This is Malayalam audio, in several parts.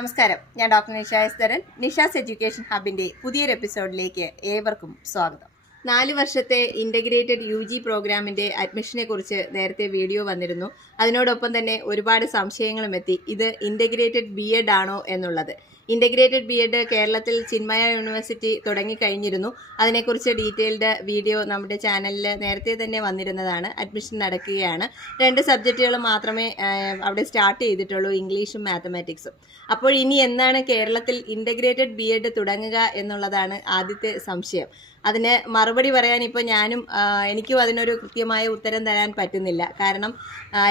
നമസ്കാരം, ഞാൻ doctor Nisha S Dharan. Nisha's education ഹബിന്റെ പുതിയൊരു എപ്പിസോഡിലേക്ക് ഏവർക്കും സ്വാഗതം. 4 വർഷത്തെ ഇന്റഗ്രേറ്റഡ് UG പ്രോഗ്രാമിന്റെ അഡ്മിഷനെ കുറിച്ച് നേരത്തെ വീഡിയോ വന്നിരുന്നു. അതിനോടൊപ്പം തന്നെ ഒരുപാട് സംശയങ്ങളും എത്തി. ഇത് ഇന്റഗ്രേറ്റഡ് BEd ആണോ എന്നുള്ളത്. ഇന്റഗ്രേറ്റഡ് BEd കേരളത്തിൽ ചിന്മയ യൂണിവേഴ്സിറ്റി തുടങ്ങിക്കഴിഞ്ഞിരുന്നു. അതിനെക്കുറിച്ച് ഡീറ്റെയിൽഡ് വീഡിയോ നമ്മുടെ ചാനലിൽ നേരത്തെ തന്നെ വന്നിരുന്നതാണ്. അഡ്മിഷൻ നടക്കുകയാണ്. 2 സബ്ജക്റ്റുകൾ മാത്രമേ അവിടെ സ്റ്റാർട്ട് ചെയ്തിട്ടുള്ളൂ, ഇംഗ്ലീഷും മാത്തമാറ്റിക്സും. അപ്പോൾ ഇനി എന്നാണ് കേരളത്തിൽ ഇന്റഗ്രേറ്റഡ് BEd തുടങ്ങുക എന്നുള്ളതാണ് ആദ്യത്തെ സംശയം. അതിന് മറുപടി പറയാൻ ഇപ്പോൾ എനിക്കും അതിനൊരു കൃത്യമായ ഉത്തരം തരാൻ പറ്റുന്നില്ല. കാരണം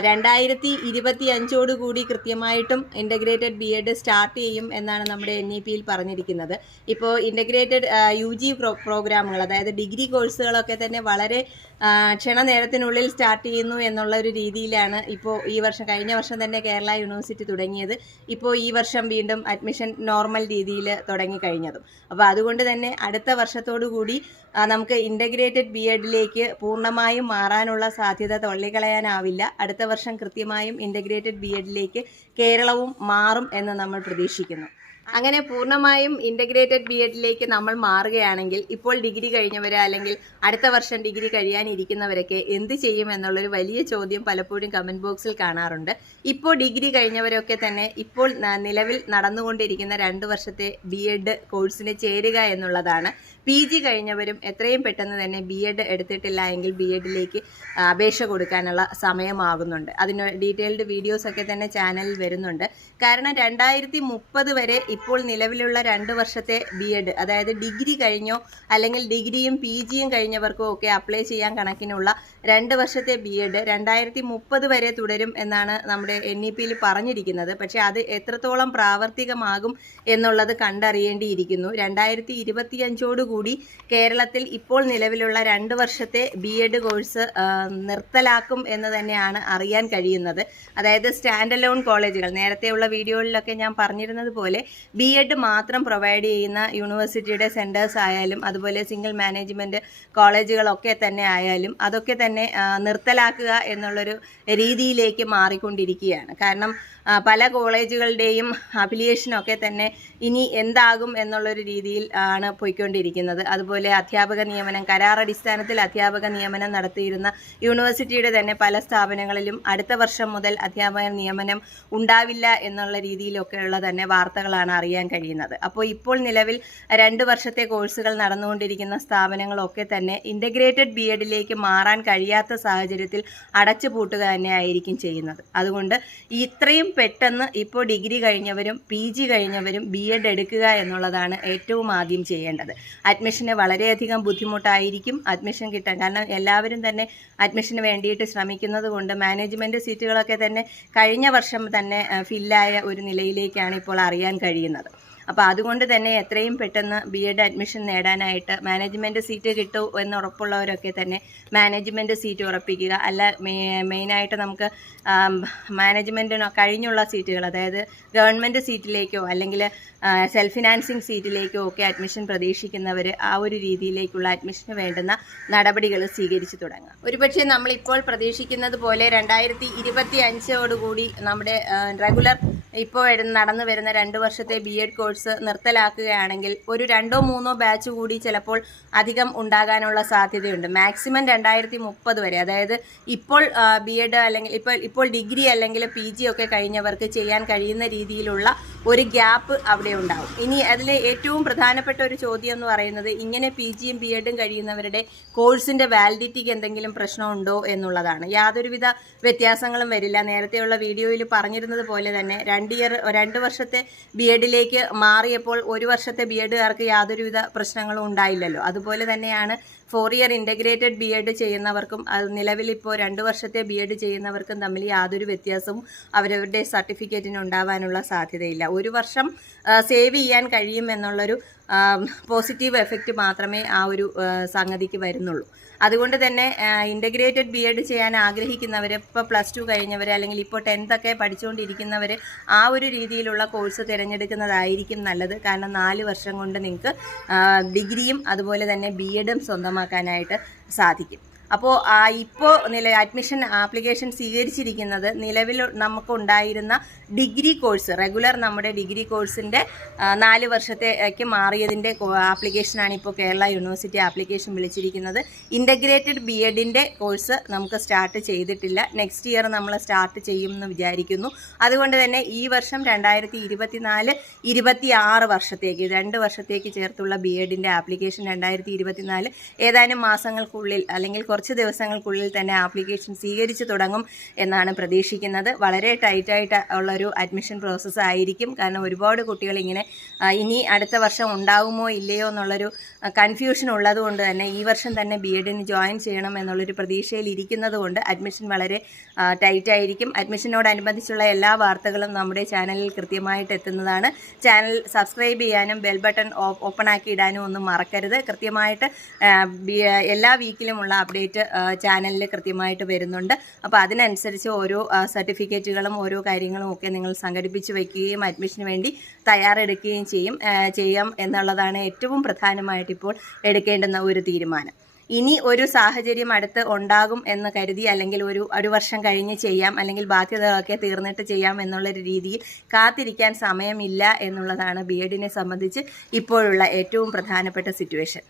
2025 കൂടി കൃത്യമായിട്ടും ഇൻ്റഗ്രേറ്റഡ് BEd സ്റ്റാർട്ട് ചെയ്യും എന്നാണ് നമ്മുടെ NEPയിൽ പറഞ്ഞിരിക്കുന്നത്. ഇപ്പോൾ ഇൻ്റഗ്രേറ്റഡ് UG പ്രോഗ്രാമുകൾ, അതായത് ഡിഗ്രി കോഴ്സുകളൊക്കെ തന്നെ വളരെ ക്ഷണനേരത്തിനുള്ളിൽ സ്റ്റാർട്ട് ചെയ്യുന്നു എന്നുള്ള ഒരു രീതിയിലാണ് ഇപ്പോൾ ഈ വർഷം, കഴിഞ്ഞ വർഷം തന്നെ കേരള യൂണിവേഴ്സിറ്റി തുടങ്ങിയത്. ഇപ്പോൾ ഈ വർഷം വീണ്ടും അഡ്മിഷൻ നോർമൽ രീതിയിൽ തുടങ്ങിക്കഴിഞ്ഞതും. അപ്പോൾ അതുകൊണ്ട് തന്നെ അടുത്ത വർഷത്തോടു കൂടി നമുക്ക് ഇൻ്റഗ്രേറ്റഡ് BEdലേക്ക് പൂർണ്ണമായും മാറാനുള്ള സാധ്യത തള്ളിക്കളയാനാവില്ല. അടുത്ത വർഷം കൃത്യമായും ഇൻ്റഗ്രേറ്റഡ് BEdലേക്ക് കേരളവും മാറും എന്ന് നമ്മൾ പ്രതീക്ഷിക്കുന്നു. അങ്ങനെ പൂർണ്ണമായും ഇൻ്റഗ്രേറ്റഡ് BEdലേക്ക് നമ്മൾ മാറുകയാണെങ്കിൽ ഇപ്പോൾ ഡിഗ്രി കഴിഞ്ഞവർ അല്ലെങ്കിൽ അടുത്ത വർഷം ഡിഗ്രി കഴിയാനിരിക്കുന്നവരൊക്കെ എന്ത് ചെയ്യും എന്നുള്ളൊരു വലിയ ചോദ്യം പലപ്പോഴും കമൻറ്റ് ബോക്സിൽ കാണാറുണ്ട്. ഇപ്പോൾ ഡിഗ്രി കഴിഞ്ഞവരൊക്കെ തന്നെ ഇപ്പോൾ നിലവിൽ നടന്നുകൊണ്ടിരിക്കുന്ന 2 വർഷത്തെ BEd കോഴ്സിന് ചേരുക എന്നുള്ളതാണ്. PG കഴിഞ്ഞവരും എത്രയും പെട്ടെന്ന് തന്നെ BEd എടുത്തിട്ടില്ല എങ്കിൽ BEdലേക്ക് അപേക്ഷ കൊടുക്കാനുള്ള സമയമാകുന്നുണ്ട്. അതിന് ഡീറ്റെയിൽഡ് വീഡിയോസൊക്കെ തന്നെ ചാനലിൽ വരുന്നുണ്ട്. കാരണം 2030 വരെ ഇപ്പോൾ നിലവിലുള്ള 2 വർഷത്തെ BEd, അതായത് ഡിഗ്രി കഴിഞ്ഞോ അല്ലെങ്കിൽ ഡിഗ്രിയും PGയും കഴിഞ്ഞവർക്കോ ഒക്കെ അപ്ലൈ ചെയ്യാൻ കണക്കിനുള്ള 2 വർഷത്തെ BEd 2030 വരെ തുടരും എന്നാണ് നമ്മുടെ NEPയിൽ പറഞ്ഞിരിക്കുന്നത്. പക്ഷേ അത് എത്രത്തോളം പ്രാവർത്തികമാകും എന്നുള്ളത് കണ്ടറിയേണ്ടിയിരിക്കുന്നു. 2025 കൂടി കേരളത്തിൽ ഇപ്പോൾ നിലവിലുള്ള 2 വർഷത്തെ BEd കോഴ്സ് നിർത്തലാക്കും എന്ന് തന്നെയാണ് അറിയാൻ കഴിയുന്നത്. അതായത് സ്റ്റാൻഡ് അലോൺ കോളേജുകൾ, നേരത്തെയുള്ള വീഡിയോകളിലൊക്കെ ഞാൻ പറഞ്ഞിരുന്നത് പോലെ BEd മാത്രം പ്രൊവൈഡ് ചെയ്യുന്ന യൂണിവേഴ്സിറ്റിയുടെ സെൻറ്റേഴ്സ് ആയാലും അതുപോലെ സിംഗിൾ മാനേജ്മെൻറ്റ് കോളേജുകളൊക്കെ തന്നെ ആയാലും അതൊക്കെ തന്നെ നിർത്തലാക്കുക എന്നുള്ളൊരു രീതിയിലേക്ക് മാറിക്കൊണ്ടിരിക്കുകയാണ്. കാരണം പല കോളേജുകളുടെയും അഫിലിയേഷനൊക്കെ തന്നെ ഇനി എന്താകും എന്നുള്ളൊരു രീതിയിൽ ആണ് പോയിക്കൊണ്ടിരിക്കുന്നത്. അതുപോലെ അധ്യാപക നിയമനം, കരാറടിസ്ഥാനത്തിൽ അധ്യാപക നിയമനം നടത്തിയിരുന്ന യൂണിവേഴ്സിറ്റിയുടെ തന്നെ പല സ്ഥാപനങ്ങളിലും അടുത്ത വർഷം മുതൽ അധ്യാപക നിയമനം ഉണ്ടാവില്ല എന്നുള്ള രീതിയിലൊക്കെയുള്ള തന്നെ വാർത്തകളാണ് അറിയാൻ കഴിയുന്നത്. അപ്പോൾ ഇപ്പോൾ നിലവിൽ 2 വർഷത്തെ കോഴ്സുകൾ നടന്നുകൊണ്ടിരിക്കുന്ന സ്ഥാപനങ്ങളൊക്കെ തന്നെ ഇൻ്റഗ്രേറ്റഡ് BEdലേക്ക് മാറാൻ കഴിയാത്ത സാഹചര്യത്തിൽ അടച്ചുപൂട്ടുക തന്നെ ആയിരിക്കും ചെയ്യുന്നത്. അതുകൊണ്ട് ഇത്രയും പെട്ടെന്ന് ഇപ്പോൾ ഡിഗ്രി കഴിഞ്ഞവരും PG കഴിഞ്ഞവരും BEd എടുക്കുക എന്നുള്ളതാണ് ഏറ്റവും ആദ്യം ചെയ്യേണ്ടത്. അഡ്മിഷന് വളരെയധികം ബുദ്ധിമുട്ടായിരിക്കും അഡ്മിഷൻ കിട്ടാൻ. കാരണം എല്ലാവരും തന്നെ അഡ്മിഷന് വേണ്ടിയിട്ട് ശ്രമിക്കുന്നത് കൊണ്ട് മാനേജ്മെൻറ്റ് സീറ്റുകളൊക്കെ തന്നെ കഴിഞ്ഞ വർഷം തന്നെ ഫില്ലായ ഒരു നിലയിലേക്കാണ് ഇപ്പോൾ അറിയാൻ കഴിയുന്നത്. അപ്പോൾ അതുകൊണ്ട് തന്നെ എത്രയും പെട്ടെന്ന് BEd അഡ്മിഷൻ നേടാനായിട്ട് മാനേജ്മെൻറ്റ് സീറ്റ് കിട്ടും എന്നുറപ്പുള്ളവരൊക്കെ തന്നെ മാനേജ്മെൻറ്റ് സീറ്റ് ഉറപ്പിക്കുക. അല്ല മെയിനായിട്ട് നമുക്ക് മാനേജ്മെൻറ്റിനോ കഴിഞ്ഞുള്ള സീറ്റുകൾ, അതായത് ഗവൺമെൻറ് സീറ്റിലേക്കോ അല്ലെങ്കിൽ സെൽഫ് ഫിനാൻസിങ് സീറ്റിലേക്കോ ഒക്കെ അഡ്മിഷൻ പ്രതീക്ഷിക്കുന്നവർ ആ ഒരു രീതിയിലേക്കുള്ള അഡ്മിഷന് വേണ്ടുന്ന നടപടികൾ സ്വീകരിച്ചു തുടങ്ങുക. ഒരുപക്ഷെ നമ്മളിപ്പോൾ പ്രതീക്ഷിക്കുന്നത് പോലെ 2025 നമ്മുടെ റെഗുലർ ഇപ്പോൾ നടന്നു വരുന്ന 2 വർഷത്തെ BEd കോഴ്സ് നിർത്തലാക്കുകയാണെങ്കിൽ ഒരു 2-3 ബാച്ച് കൂടി ചിലപ്പോൾ അധികം ഉണ്ടാകാനുള്ള സാധ്യതയുണ്ട്. മാക്സിമം 2030 വരെ, അതായത് ഇപ്പോൾ BEd അല്ലെങ്കിൽ ഇപ്പോൾ ഡിഗ്രി അല്ലെങ്കിൽ PG ഒക്കെ കഴിഞ്ഞവർക്ക് ചെയ്യാൻ കഴിയുന്ന രീതിയിലുള്ള ഒരു ഗ്യാപ്പ് അവിടെ ഉണ്ടാവും. ഇനി അതിലെ ഏറ്റവും പ്രധാനപ്പെട്ട ഒരു ചോദ്യം എന്ന് പറയുന്നത്, ഇങ്ങനെ PGയും BEdും കഴിയുന്നവരുടെ കോഴ്സിൻ്റെ വാലിഡിറ്റിക്ക് എന്തെങ്കിലും പ്രശ്നമുണ്ടോ എന്നുള്ളതാണ്. യാതൊരുവിധ വ്യത്യാസങ്ങളും വരില്ല. നേരത്തെയുള്ള വീഡിയോയിൽ പറഞ്ഞിരുന്നത് പോലെ തന്നെ 2 വർഷത്തെ BEdലേക്ക് മാറിയപ്പോൾ 1 വർഷത്തെ BEdകാർക്ക് യാതൊരുവിധ പ്രശ്നങ്ങളും ഉണ്ടായില്ലല്ലോ. അതുപോലെ തന്നെയാണ് 4 ഇയർ ഇൻ്റഗ്രേറ്റഡ് BEd ചെയ്യുന്നവർക്കും നിലവിൽ ഇപ്പോൾ 2 വർഷത്തെ BEd ചെയ്യുന്നവർക്കും തമ്മിൽ യാതൊരു വ്യത്യാസവും അവരവരുടെ സർട്ടിഫിക്കറ്റിന് ഉണ്ടാവാനുള്ള സാധ്യതയില്ല. 1 വർഷം സേവ് ചെയ്യാൻ കഴിയും എന്നുള്ളൊരു പോസിറ്റീവ് എഫക്റ്റ് മാത്രമേ ആ ഒരു സംഗതിക്ക് വരുന്നുള്ളൂ. അതുകൊണ്ട് തന്നെ ഇൻ്റഗ്രേറ്റഡ് BEd ചെയ്യാൻ ആഗ്രഹിക്കുന്നവർ, ഇപ്പോൾ +2 കഴിഞ്ഞവർ അല്ലെങ്കിൽ ഇപ്പോൾ 10th ഒക്കെ പഠിച്ചുകൊണ്ടിരിക്കുന്നവർ ആ ഒരു രീതിയിലുള്ള കോഴ്സ് തിരഞ്ഞെടുക്കുന്നതായിരിക്കും നല്ലത്. കാരണം 4 വർഷം കൊണ്ട് നിങ്ങൾക്ക് ഡിഗ്രിയും അതുപോലെ തന്നെ BEdും സ്വന്തമാക്കാനായിട്ട് സാധിക്കും. അപ്പോൾ ഇപ്പോൾ അഡ്മിഷൻ ആപ്ലിക്കേഷൻ സ്വീകരിച്ചിരിക്കുന്നത് നിലവിൽ നമുക്കുണ്ടായിരുന്ന ഡിഗ്രി കോഴ്സ്, റെഗുലർ നമ്മുടെ ഡിഗ്രി കോഴ്സിൻ്റെ 4 വർഷത്തേക്ക് മാറിയതിൻ്റെ ആപ്ലിക്കേഷനാണ് ഇപ്പോൾ കേരള യൂണിവേഴ്സിറ്റി ആപ്ലിക്കേഷൻ വിളിച്ചിരിക്കുന്നത്. ഇൻ്റഗ്രേറ്റഡ് BEdൻ്റെ കോഴ്സ് നമുക്ക് സ്റ്റാർട്ട് ചെയ്തിട്ടില്ല. നെക്സ്റ്റ് ഇയർ നമ്മൾ സ്റ്റാർട്ട് ചെയ്യുമെന്ന് വിചാരിക്കുന്നു. അതുകൊണ്ട് തന്നെ ഈ വർഷം 2024-26 വർഷത്തേക്ക് 2 വർഷത്തേക്ക് ചേർത്തുള്ള BEdൻ്റെ ആപ്ലിക്കേഷൻ 2024 ഏതാനും മാസങ്ങൾക്കുള്ളിൽ അല്ലെങ്കിൽ കുറച്ച് ദിവസങ്ങൾക്കുള്ളിൽ തന്നെ ആപ്ലിക്കേഷൻ സ്വീകരിച്ചു തുടങ്ങും എന്നാണ് പ്രതീക്ഷിക്കുന്നത്. വളരെ ടൈറ്റായിട്ട് ഉള്ളൊരു അഡ്മിഷൻ പ്രോസസ്സ് ആയിരിക്കും. കാരണം ഒരുപാട് കുട്ടികൾ ഇങ്ങനെ ഇനി അടുത്ത വർഷം ഉണ്ടാകുമോ ഇല്ലയോ എന്നുള്ളൊരു കൺഫ്യൂഷൻ ഉള്ളതുകൊണ്ട് തന്നെ ഈ വർഷം തന്നെ BEdന് ജോയിൻ ചെയ്യണം എന്നുള്ളൊരു പ്രതീക്ഷയിൽ ഇരിക്കുന്നത് കൊണ്ട് അഡ്മിഷൻ വളരെ ടൈറ്റായിരിക്കും. അഡ്മിഷനോടനുബന്ധിച്ചുള്ള എല്ലാ വാർത്തകളും നമ്മുടെ ചാനലിൽ കൃത്യമായിട്ട് എത്തുന്നതാണ്. ചാനൽ സബ്സ്ക്രൈബ് ചെയ്യാനും ബെൽ ബട്ടൺ ഓപ്പൺ ആക്കി ഇടാനും ഒന്നും മറക്കരുത്. കൃത്യമായിട്ട് എല്ലാ വീക്കിലുമുള്ള അപ്ഡേറ്റ് ചാനലിൽ കൃത്യമായിട്ട് വരുന്നുണ്ട്. അപ്പോൾ അതിനനുസരിച്ച് ഓരോ സർട്ടിഫിക്കറ്റുകളും ഓരോ കാര്യങ്ങളും ഒക്കെ നിങ്ങൾ സംഘടിപ്പിച്ച് വയ്ക്കുകയും അഡ്മിഷന് വേണ്ടി തയ്യാറെടുക്കുകയും ചെയ്യാം എന്നുള്ളതാണ് ഏറ്റവും പ്രധാനമായിട്ട് ഇപ്പോൾ എടുക്കേണ്ടുന്ന ഒരു തീരുമാനം. ഇനി ഒരു സാഹചര്യം അടുത്ത് ഉണ്ടാകും എന്ന് കരുതി അല്ലെങ്കിൽ ഒരു വർഷം കഴിഞ്ഞ് ചെയ്യാം അല്ലെങ്കിൽ ബാധ്യതകളൊക്കെ തീർന്നിട്ട് ചെയ്യാം എന്നുള്ളൊരു രീതിയിൽ കാത്തിരിക്കാൻ സമയമില്ല എന്നുള്ളതാണ് BEdനെ സംബന്ധിച്ച് ഇപ്പോഴുള്ള ഏറ്റവും പ്രധാനപ്പെട്ട സിറ്റുവേഷൻ.